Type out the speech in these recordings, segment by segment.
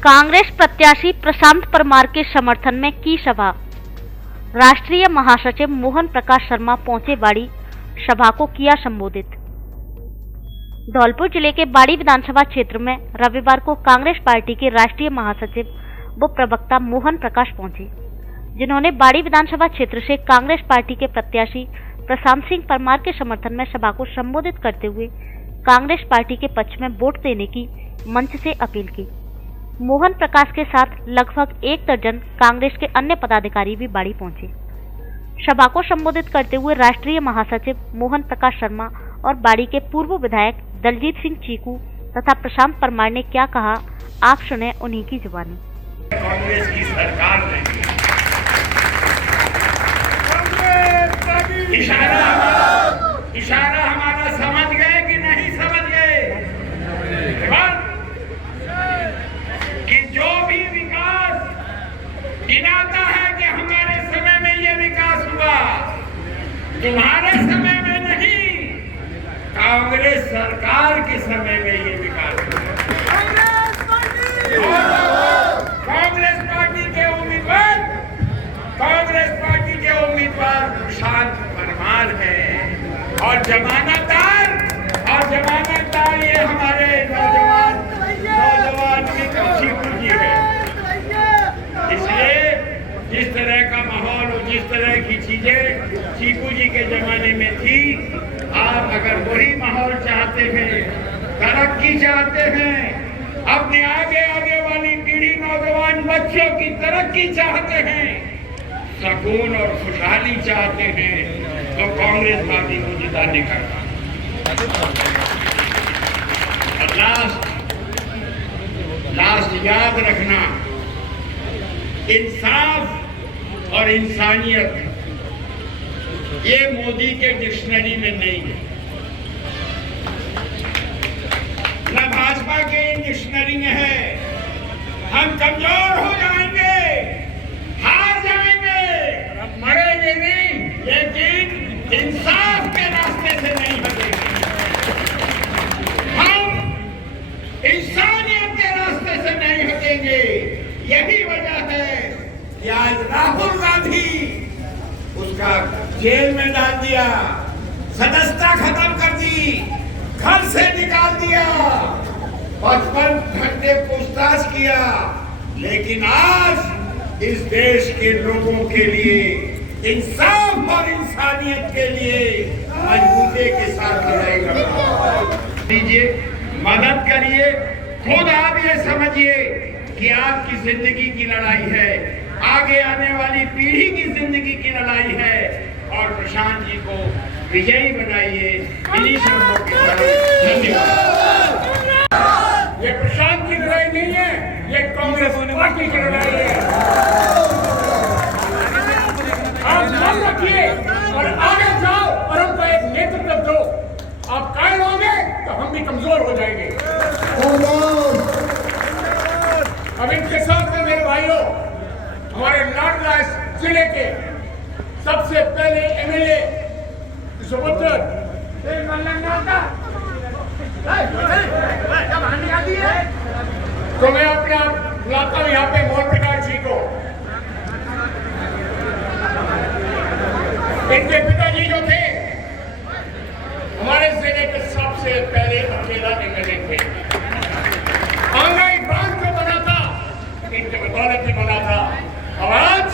कांग्रेस प्रत्याशी प्रशांत परमार के समर्थन में की सभा। राष्ट्रीय महासचिव मोहन प्रकाश शर्मा पहुंचे बाड़ी, सभा को किया संबोधित। धौलपुर जिले के बाड़ी विधानसभा क्षेत्र में रविवार को कांग्रेस पार्टी के राष्ट्रीय महासचिव व प्रवक्ता मोहन प्रकाश पहुंचे, जिन्होंने बाड़ी विधानसभा क्षेत्र से कांग्रेस पार्टी के प्रत्याशी प्रशांत सिंह परमार के समर्थन में सभा को संबोधित करते हुए कांग्रेस पार्टी के पक्ष में वोट देने की मंच से अपील की। मोहन प्रकाश के साथ लगभग 1 दर्जन कांग्रेस के अन्य पदाधिकारी भी बाड़ी पहुंचे। सभा को संबोधित करते हुए राष्ट्रीय महासचिव मोहन प्रकाश शर्मा और बाड़ी के पूर्व विधायक दलजीत सिंह चीकू तथा प्रशांत परमार ने क्या कहा, आप सुने उन्हीं की जुबानी। कांग्रेस की सरकार ने इशारा हमारा समझ गए कि नहीं समझ गए कि जो भी विकास गिनाता है कि हमारे समय में ये विकास हुआ, तुम्हारे समय में नहीं, कांग्रेस सरकार के समय में ये विकास हुआ। कांग्रेस पार्टी के उम्मीदवार प्रशांत परमार है और जमानतदार ये हमारे नौजवान चीकू जी है। इसलिए जिस तरह का माहौल और जिस तरह की चीजें चीकू जी के जमाने में थी, आप अगर वही माहौल चाहते हैं, तरक्की चाहते हैं, अपने आगे वाली पीढ़ी नौजवान बच्चों की तरक्की चाहते हैं, सुकून और खुशहाली चाहते हैं, तो कांग्रेस पार्टी को जिताने का काम। और लास्ट याद रखना, इंसाफ और इंसानियत ये मोदी के डिक्शनरी में नहीं है, न भाजपा के डिक्शनरी में है। हम कमजोर हो जाएंगे, हार जाएंगे, मरेंगे नहीं, लेकिन इंसाफ के रास्ते से नहीं हटेंगे। हम इंसानियत के रास्ते से नहीं हटेंगे। यही वजह है कि आज राहुल गांधी उसका जेल में डाल दिया, सदस्यता खत्म कर दी, घर से निकाल दिया, 55 घंटे पूछताछ किया, लेकिन आज इस देश के लोगों के लिए इंसाफ और इंसानियत के लिए मजबूती के साथ लड़ाई करना। दीजिए, मदद करिए, खुद आप ये समझिए कि आपकी जिंदगी की लड़ाई है, आगे आने वाली पीढ़ी की जिंदगी की लड़ाई है, और प्रशांत जी को विजयी बनाइए। इन्हीं शब्दों के साथ धन्यवाद। ये प्रशांत की लड़ाई नहीं है, ये कांग्रेस पार्टी की लड़ाई है। आप ध्यान रखिए और आगे जाओ और हमको एक नेतृत्व दो। आप कायम होंगे तो हम भी कमजोर हो जाएंगे। अब इनके साथ में मेरे भाइयों, हमारे नागला जिले के सबसे पहले एमएलए सुपुत्र तो मैं अपने आप बुलाता हूँ यहाँ पे मोहन प्रकाश जी को। इनके पिताजी जो थे हमारे जिले के सबसे पहले अकेला एमएलए थे। ऑनलाइन बांध जो बना था इनके बदौलत ही बना था। अब आज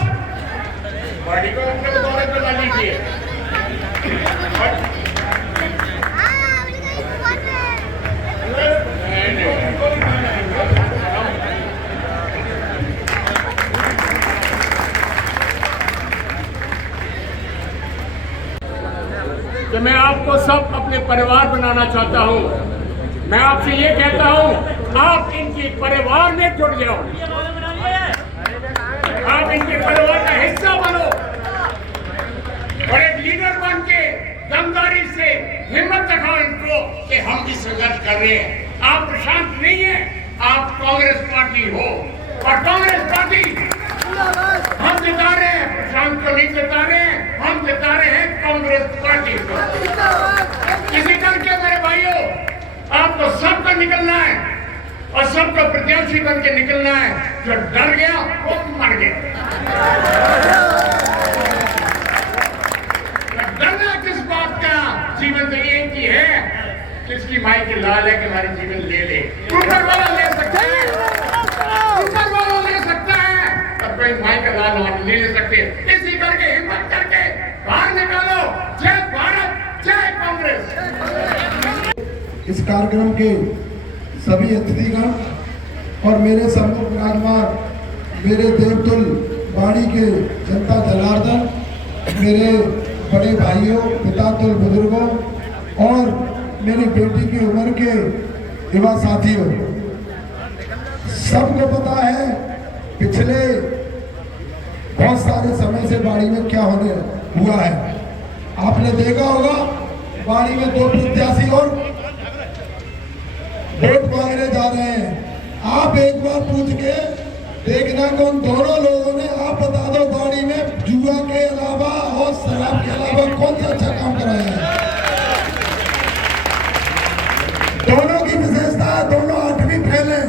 पार्टी को इनके बदौलत बना लीजिए। तो मैं आपको सब अपने परिवार बनाना चाहता हूं। मैं आपसे ये कहता हूं, आप इनके परिवार में जुड़ जाओ, आप इनके परिवार का हिस्सा बनो और एक लीडर बन के दमदारी से हिम्मत दिखाओ इनको कि हम भी संघर्ष कर रहे हैं। आप प्रशांत नहीं है, आप कांग्रेस पार्टी हो, और कांग्रेस पार्टी हम जिता रहे हैं, प्रशांत को नहीं जिता रहे हैं, हम जिता रहे हैं कांग्रेस पार्टी को। इसी करके मेरे भाइयों, आपको सबको निकलना है और सबको प्रत्याशी बन के निकलना है। जो डर गया वो मर गया। डरना किस बात का? जीवन तो एक ही है, किसकी माई की लाल है कि हमारी जीवन ले ले। ऊपर वाला ले सकता है, ऊपर वाला ले सकता है, पर कोई माई का लाल नहीं ले सकते। इसी करके हिम्मत करके बाहर निकालो। जय भारत, जय कांग्रेस। इस कार्यक्रम के सभी अतिथिगण और मेरे सम्मुख विराजमान मेरे देवतुल बाड़ी के जनता जनार्दन, मेरे बड़े भाइयों, पितातुल बुजुर्गों और मेरी बेटी की उम्र के युवा साथियों, सबको पता है पिछले बहुत सारे समय से बाड़ी में क्या होने हुआ है। आपने देखा होगा बाड़ी में 2 प्रत्याशी और वोट मांगने जा रहे हैं। आप एक बार पूछ के देखना कि उन दोनों लोगों ने, आप बता दो, बाड़ी में जुआ के अलावा और शराब के अलावा कौन सा अच्छा काम कराया है। दोनों की विशेषता है, दोनों 8वीं फेल है।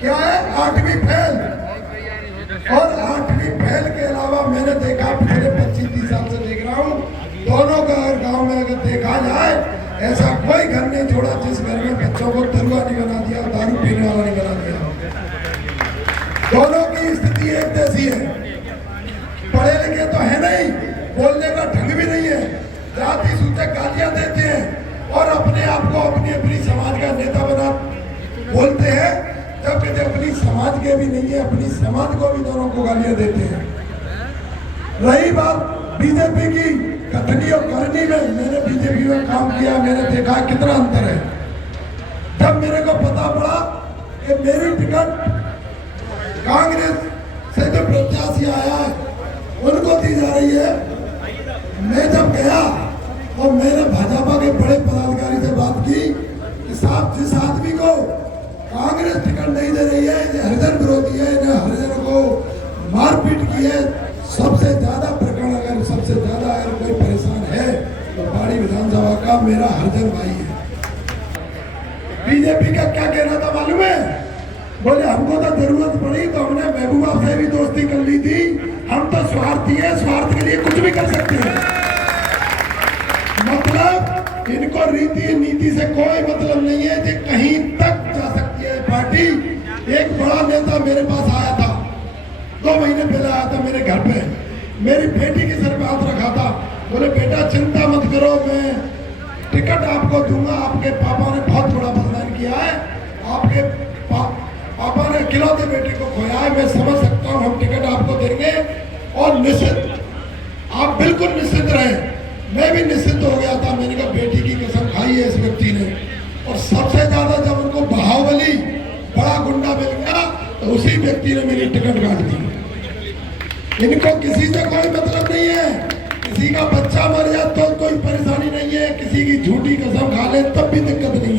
क्या है? 8वीं फेल। और 8वीं फेल के अलावा मैंने देखा पिछले 25-30 साल से देख रहा हूँ, दोनों का अगर गांव में अगर देखा जाए, ऐसा कोई घर नहीं छोड़ा जिस घर में बच्चों को तरुआ नहीं बना दिया, दारू पीने वाला नहीं बना दिया। दोनों की स्थिति एक जैसी है। पढ़े लिखे तो है नहीं, बोलने का ढंग भी नहीं है, जाति सूचक गालियां देते हैं और अपने आप को अपनी समाज का नेता बना बोलते हैं, जबकि अपनी समाज के भी नहीं है, अपनी समाज को भी दोनों को गालियां देते हैं। रही बात बीजेपी की कथनी और करनी में, मैंने बीजेपी में काम किया, मैंने देखा कितना अंतर है। जब मेरे को पता पड़ा कि मेरी टिकट कांग्रेस से जो प्रत्याशी आया है उनको दी जा रही है, मैं जब गया और मैंने भाजपा के बड़े पदाधिकारी से बात की कि साहब, जिस आदमी को कांग्रेस टिकट नहीं दे रही है, ये हरिजन विरोधी है, इन्हें हरिजन को मारपीट की है, सबसे ज्यादा प्रकरण, अगर सबसे ज्यादा अगर कोई परेशान है तो बाड़ी विधानसभा का मेरा हरिजन भाई है। बीजेपी का क्या कहना था मालूम है? बोले हमको तो जरूरत पड़ी तो हमने महबूबा से भी दोस्ती कर ली थी, हम तो स्वार्थी है, स्वार्थ के लिए कुछ भी कर सकते हैं। मतलब इनको रीति नीति से कोई मतलब नहीं है, कि कहीं तक जा सकती है पार्टी। एक बड़ा नेता मेरे पास आया था, 2 महीने पहले आया था मेरे घर पे, मेरी बेटी के सर पे हाथ रखा था, बोले बेटा चिंता मत करो, मैं टिकट आपको दूंगा, आपके पापा ने बहुत बड़ा बलिदान किया है, आपके पापा ने इकलौते बेटे को खोया है, मैं समझ सकता हूँ, हम टिकट आपको देंगे और निश्चित, आप बिल्कुल निश्चित रहें। मैं भी निश्चित हो गया था, मैंने कहा बेटी की कसम खाई है इस व्यक्ति ने। और सबसे ज्यादा जब उनको बाहुबली बड़ा गुंडा मिल गया तो उसी व्यक्ति ने मेरी टिकट काट दी। इनको किसी से कोई मतलब नहीं है, किसी का बच्चा मर जाए तो कोई परेशानी नहीं है, किसी की झूठी कसम खा ले तब भी दिक्कत नहीं है।